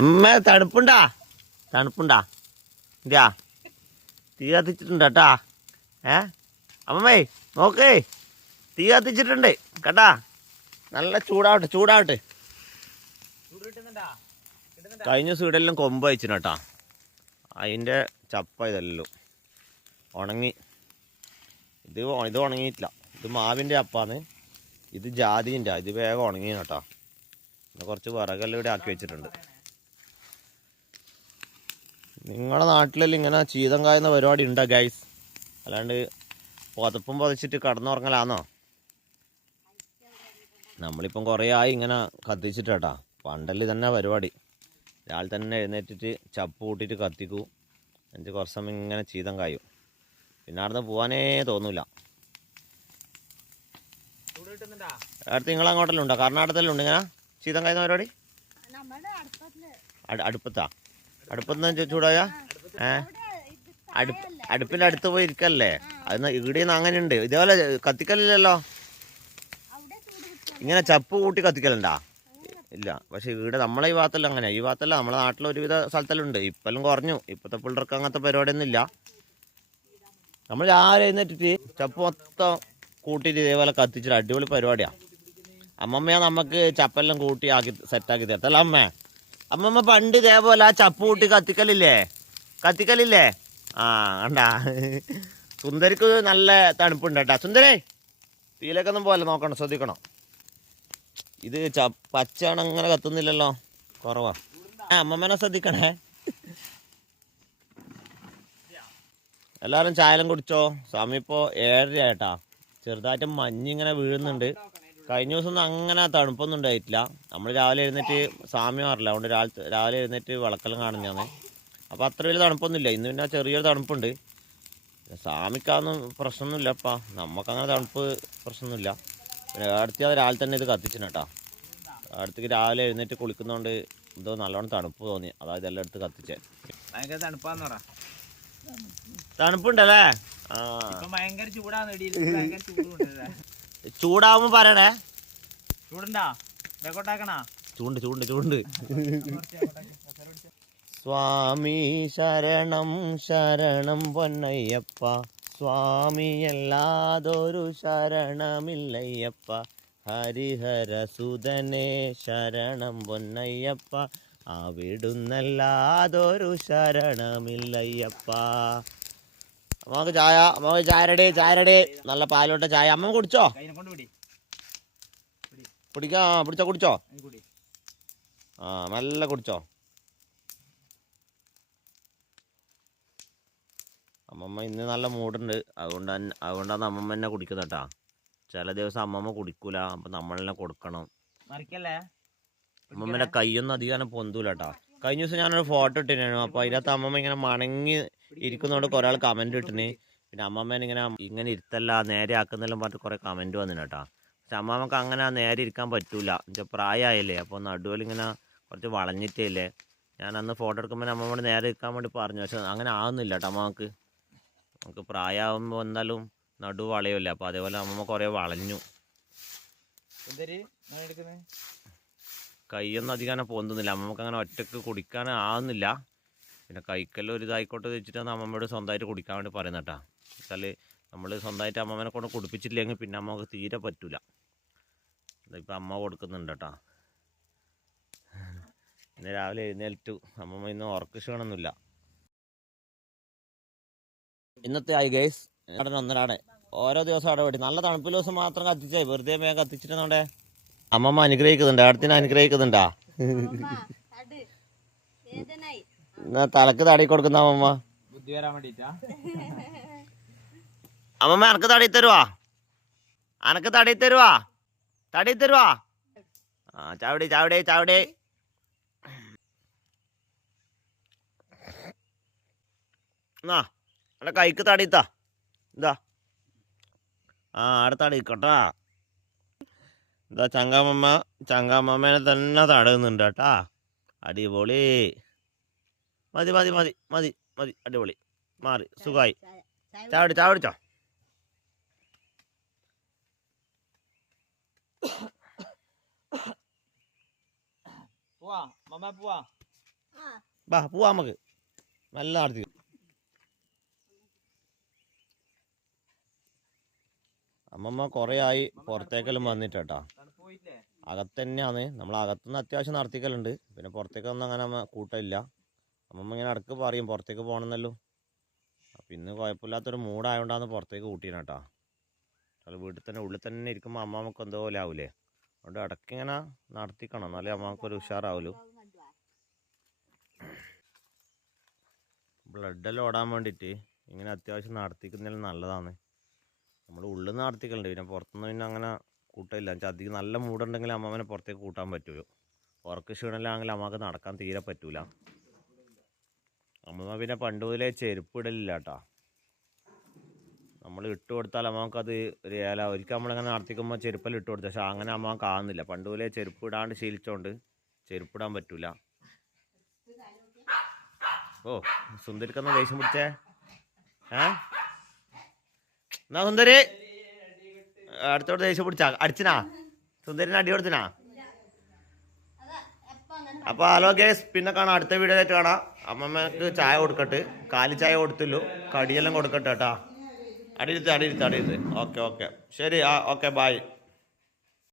അമ്മ തണുപ്പുണ്ടാ? തണുപ്പുണ്ടാ? ഇതാ തീ കത്തിച്ചിട്ടുണ്ട് കേട്ടാ. ഏ? അമ്മമ്മേ നോക്കേ. തീ കത്തിച്ചിട്ടുണ്ട്. കേട്ടാ? നല്ല ചൂടാവട്ടെ ചൂടാവട്ടെ. കഴിഞ്ഞ സീഡെല്ലാം കൊമ്പ് അയച്ചു കേട്ടാ. അതിന്റെ ചപ്പ ഇതല്ലോ. ഉണങ്ങി. ഇത് ഇത് ഉണങ്ങിയിട്ടില്ല. ഇത് മാവിന്റെ അപ്പാന്ന് ഇത് ജാതിന്റെ ഇത് വേഗം ഉണങ്ങിയാണ് കേട്ടോ. പിന്നെ കുറച്ച് വിറകെല്ലാം ഇവിടെ ആക്കി വെച്ചിട്ടുണ്ട്. നിങ്ങളുടെ നാട്ടിലെല്ലാം ഇങ്ങനെ ചീതം കായുന്ന പരിപാടി ഉണ്ടോ ഗൈസ് അല്ലാണ്ട് പുതപ്പും പുതച്ചിട്ട് കടന്നുറങ്ങലാന്നോ? നമ്മളിപ്പം കുറേ ആയി ഇങ്ങനെ കത്തിച്ചിട്ട് കേട്ടാ പണ്ടല്ലേ തന്നെ പരിപാടി. രാവിലെ തന്നെ എഴുന്നേറ്റിട്ട് ചപ്പ് കൂട്ടിയിട്ട് കത്തിക്കൂ. എന്നിട്ട് കുറച്ച് സമയം ഇങ്ങനെ ചീതം കായും. പിന്നെ അവിടുന്ന് പോകാനേ തോന്നൂല. അടുത്ത് നിങ്ങൾ അങ്ങോട്ടെല്ലാം ഉണ്ടോ? കർണാടകത്തിലുണ്ട് ഇങ്ങനെ ചീതം കായുന്ന പരിപാടി? അടുപ്പത്താ? അടുപ്പത്ത് ചൂടായ? ഏ? അടുപ്പ് അടുപ്പിന്റെ അടുത്ത് പോയി ഇരിക്കല്ലേ? അത് ഇവിടെ നിന്ന് അങ്ങനെ ഉണ്ട് ഇതേപോലെ കത്തിക്കലില്ലല്ലോ? ഇങ്ങനെ ചപ്പ് കൂട്ടി കത്തിക്കലുണ്ടാ? ഇല്ല. പക്ഷെ ഇവിടെ നമ്മളെ ഈ ഭാഗത്തല്ല അങ്ങനെ ഈ ഭാഗത്തല്ല നമ്മളെ നാട്ടിൽ ഒരുവിധ സ്ഥലത്തലുണ്ട്. ഇപ്പം കുറഞ്ഞു. ഇപ്പോഴത്തെ പിള്ളേർക്ക് അങ്ങനത്തെ പരിപാടിയൊന്നും ഇല്ല നമ്മൾ രാവിലെ എഴുന്നേറ്റിട്ട് ചപ്പ് മൊത്തം കൂട്ടിയിട്ട് ഇതേപോലെ കത്തിച്ചിട്ട് അടിപൊളി പരിപാടിയാണ് അമ്മമ്മയാണ് നമുക്ക് ചപ്പെല്ലാം കൂട്ടി ആക്കി സെറ്റാക്കി തരത്തല്ല അമ്മ? അമ്മമ്മ പണ്ട് ഇതേപോലെ ആ ചപ്പ് കൂട്ടി കത്തിക്കലില്ലേ? കത്തിക്കലില്ലേ? ആ കണ്ടാ. സുന്ദരിക്ക് നല്ല തണുപ്പുണ്ട് കേട്ടാ. സുന്ദരേ തീലക്കൊന്നും പോലെ നോക്കണം ശ്രദ്ധിക്കണം. ഇത് ച പച്ചയാണ് അങ്ങനെ കത്തുന്നില്ലല്ലോ. കുറവാ. ആ അമ്മമ്മനെ ശ്രദ്ധിക്കണേ. എല്ലാവരും ചായലും കുടിച്ചോ? സമയം ഇപ്പോൾ ഏഴര ആയിട്ടാ ചെറുതായിട്ട് മഞ്ഞിങ്ങനെ വീഴുന്നുണ്ട്. കഴിഞ്ഞ ദിവസം ഒന്നും അങ്ങനെ തണുപ്പൊന്നും ഉണ്ടായിട്ടില്ല. നമ്മൾ രാവിലെ എഴുന്നേറ്റ് സാമ്യം മാറില്ല അതുകൊണ്ട് രാവിലെ രാവിലെ എഴുന്നേറ്റ് വിളക്കെല്ലാം കാണുന്നതാണ്. അപ്പോൾ അത്ര വലിയ തണുപ്പൊന്നുമില്ല. ഇന്ന് പിന്നെ ചെറിയൊരു തണുപ്പുണ്ട്. സാമിക്കാന്നും പ്രശ്നമൊന്നുമില്ല അപ്പാ നമുക്കങ്ങനെ തണുപ്പ് പ്രശ്നമൊന്നുമില്ല. പിന്നെ അടുത്ത് അത് രാവിലെ തന്നെ ഇത് കത്തിച്ചിന് കേട്ടോ. അടുത്തേക്ക് രാവിലെ എഴുന്നേറ്റ് കുളിക്കുന്നതുകൊണ്ട് എന്തോ നല്ലോണം തണുപ്പ് തോന്നി. അതായത് എല്ലാം എടുത്ത് കത്തിച്ചേ. ഭയങ്കര തണുപ്പാന്ന് പറ. തണുപ്പുണ്ടല്ലേ? ആ. ഭയങ്കര ചൂടാന്ന് ചൂടാവുമ്പോ പറയണേ. ചൂടുണ്ടാ? ബേക്കോട്ടാക്കണാ? ചൂണ്ട് ചൂണ്ട് ചൂണ്ട്. സ്വാമി ശരണം ശരണം പൊന്നയ്യപ്പ. സ്വാമി അല്ലാതൊരു ശരണമില്ലയ്യപ്പ. ഹരിഹരസുതനെ ശരണം പൊന്നയ്യപ്പ. അവിടുന്നല്ലാതൊരു ശരണമില്ലയ്യപ്പ. അമ്മയ്ക്ക് ചായ അമ്മയ്ക്ക് ചായരടി ചായരടി നല്ല പാലോട്ട ചായ. അമ്മ കുടിച്ചോ? കൈനെ കൊണ്ട് പിടി പിടിച്ചോ കുടിച്ചോ? ആ നല്ല കുടിച്ചോ. അമ്മമ്മ ഇന്ന് നല്ല മൂടുണ്ട് അതുകൊണ്ട് അതുകൊണ്ടാണ് അമ്മമ്മ എന്നെ കുടിക്കുന്നത് കേട്ടാ. ചില ദിവസം അമ്മമ്മ കുടിക്കൂല. അപ്പം നമ്മളെന്നെ കൊടുക്കണം. അമ്മമ്മന്റെ അമ്മമ്മേന്റെ കൈയൊന്നും അധികം പൊന്തൂല കേട്ടാ. കഴിഞ്ഞ ദിവസം ഞാനൊരു ഫോട്ടോ ഇട്ടിരുന്നു. അപ്പോൾ അതിനകത്ത് അമ്മമ്മ ഇങ്ങനെ മണങ്ങി ഇരിക്കുന്നതുകൊണ്ട് കുറേ ആൾ കമന്റ് ഇട്ടിന്. പിന്നെ അമ്മമ്മേനെ ഇങ്ങനെ ഇങ്ങനെ ഇരുത്തല്ല നേരെ ആക്കുന്നെല്ലാം പറഞ്ഞിട്ട് കുറേ കമന്റ് വന്നിന് കേട്ടാ. പക്ഷെ അങ്ങനെ നേരെ ഇരിക്കാൻ പറ്റൂല. എന്നുവെച്ചാൽ പ്രായമായില്ലേ അപ്പോൾ നടുവിലിങ്ങനെ കുറച്ച് വളഞ്ഞിട്ടേ ഞാൻ അന്ന് ഫോട്ടോ എടുക്കുമ്പോൾ അമ്മമ്മോട് നേരെ ഇരിക്കാൻ വേണ്ടി പറഞ്ഞു. പക്ഷെ അങ്ങനെ ആവുന്നില്ല കേട്ടോ അമ്മയ്ക്ക് നമുക്ക്. പ്രായമാകുമ്പോൾ എന്തായാലും നടു വളയുമല്ലേ അപ്പോൾ അതേപോലെ അമ്മമ്മ കുറേ വളഞ്ഞു. കൈയൊന്നും അധികം അങ്ങനെ പൊന്തുന്നില്ല. അമ്മമ്മക്ക് അങ്ങനെ ഒറ്റയ്ക്ക് കുടിക്കാൻ ആവുന്നില്ല. പിന്നെ കൈക്കെല്ലാം ഒരു ഇതായിക്കോട്ടെ വെച്ചിട്ടാണ് അമ്മമ്മയോട് സ്വന്തമായിട്ട് കുടിക്കാൻ വേണ്ടി പറയുന്നത് കേട്ടോ വെച്ചാൽ നമ്മൾ സ്വന്തമായിട്ട് അമ്മമ്മനെ കൊണ്ട് കുടിപ്പിച്ചില്ലെങ്കിൽ പിന്നെ അമ്മയ്ക്ക് തീരെ പറ്റൂല. ഇപ്പം അമ്മ കൊടുക്കുന്നുണ്ട് കേട്ടോ ഇന്ന് രാവിലെ എഴുന്നേൽറ്റു. അമ്മമ്മ ഇന്ന് ഉറക്ക ക്ഷീണമൊന്നുമില്ല. ഇന്നത്തെ ആയി ഗൈസ് ഒന്നരാടെ ഓരോ ദിവസം അവിടെ വേണ്ടി നല്ല തണുപ്പിൽ ദിവസം മാത്രം കത്തിച്ചേ വെറുതെ വേഗം കത്തിച്ചിട്ടുണ്ടേ അമ്മമ്മ അനുഗ്രഹിക്കുന്നുണ്ട്. അടുത്തിന് അനുഗ്രഹിക്കുന്നുണ്ടാ? എന്നാ തലക്ക് താടി കൊടുക്കുന്ന അമ്മമ്മ? ബുദ്ധി വരാൻ വേണ്ടിട്ടാ. അമ്മമ്മ അനക്ക് താടി തരുവാ? അനക്ക് താടി തരുവാ? തടി തരുവാ. ആ ചാവടി ചാവടി ചാവടി. എന്നാ അവിടെ കൈക്ക് തടിത്താ. ഇതാ. ആ അവിടെ തടിക്കട്ടാ. ഇതാ ചങ്കാമമ്മ ചങ്കാമമ്മേനെ തന്നെ തടയുന്നുണ്ട് കേട്ടാ. അടിപൊളി. മതി മതി മതി മതി മതി അടിപൊളി. മാറി സുഖമായി ചാവടി ചാവടിച്ചോ? പോവാ മമ്മ പോവാ. ബാ പോവാ നമുക്ക്. നല്ല അമ്മമ്മ കുറേ ആയി പുറത്തേക്കെല്ലാം വന്നിട്ടാ അകത്ത് തന്നെയാണ് നമ്മൾ അകത്തുനിന്ന് അത്യാവശ്യം നടത്തിക്കലുണ്ട്. പിന്നെ പുറത്തേക്കൊന്നും അങ്ങനെ അമ്മ കൂട്ടമില്ല അമ്മമ്മ ഇങ്ങനെ ഇടയ്ക്ക് പറയും പുറത്തേക്ക് പോകണമെന്നല്ലോ. അപ്പം ഇന്ന് കുഴപ്പമില്ലാത്തൊരു മൂഡായതുകൊണ്ടാണ് പുറത്തേക്ക് കൂട്ടിയത് കേട്ടോ. അത് വീട്ടിൽ തന്നെ ഉള്ളിൽ തന്നെ ഇരിക്കുമ്പോൾ അമ്മാമ്മക്ക് എന്തോ പോലെ ആവൂലേ? അതുകൊണ്ട് അടക്കിങ്ങനെ നടത്തിക്കണം. എന്നാലേ അമ്മാമ്മക്കൊരു ഉഷാറാവുള്ളൂ ബ്ലഡ് ബ്ലഡെല്ലാം ഓടാൻ വേണ്ടിയിട്ട് ഇങ്ങനെ അത്യാവശ്യം നടത്തിക്കുന്നതിൽ നല്ലതാണ്. നമ്മൾ ഉള്ളിൽ നിന്ന് നടത്തിക്കലുണ്ട്. പിന്നെ പുറത്തുനിന്ന് പിന്നെ അങ്ങനെ കൂട്ടമില്ല എന്നുവെച്ചാൽ അധികം നല്ല മൂടുണ്ടെങ്കിൽ അമ്മാവനെ പുറത്തേക്ക് കൂട്ടാൻ പറ്റുമോ ഉറക്ക് ക്ഷീണമില്ലാണെങ്കിൽ അമ്മയ്ക്ക് നടക്കാൻ തീരെ പറ്റൂല. അമ്മമ്മ പിന്നെ പണ്ട് മുതലേ ചെരുപ്പ് ഇടലില്ല കേട്ടോ നമ്മൾ ഇട്ട് കൊടുത്താൽ അമ്മക്കത് ഒരു ഏല. ഒരിക്കൽ നമ്മളിങ്ങനെ നടത്തിക്കുമ്പോൾ ചെരുപ്പെല്ലാം ഇട്ട് കൊടുത്തു പക്ഷെ അങ്ങനെ അമ്മ കാണുന്നില്ല പണ്ട് പോലെ ചെരുപ്പ് ഇടാണ്ട് ശീലിച്ചോണ്ട് ചെരുപ്പ് ഇടാൻ പറ്റൂല. ഓ സുന്ദരിക്കൊന്ന് ദേഷ്യം പിടിച്ചേ? ഏ? എന്നാ സുന്ദരി? അടുത്തോട്ട് ദേഷ്യം പിടിച്ചാ? അടിച്ചിനാ? സുന്ദരിനെ അടി കൊടുത്തിനാ? അപ്പോൾ ഹലോ ഗേസ് പിന്നെ കാണാം. അടുത്ത വീഡിയോ ആയിട്ട് കാണാം. അമ്മമ്മക്ക് ചായ കൊടുക്കട്ടെ. കാലി ചായ കൊടുത്തുള്ളൂ കടിയെല്ലാം കൊടുക്കട്ടെ കേട്ടാ. അടിയിരുത്ത് അടിയിരുത്ത് അടിയിരുത്ത്. Okay okay. ശരി ആ ഓക്കെ ബായ്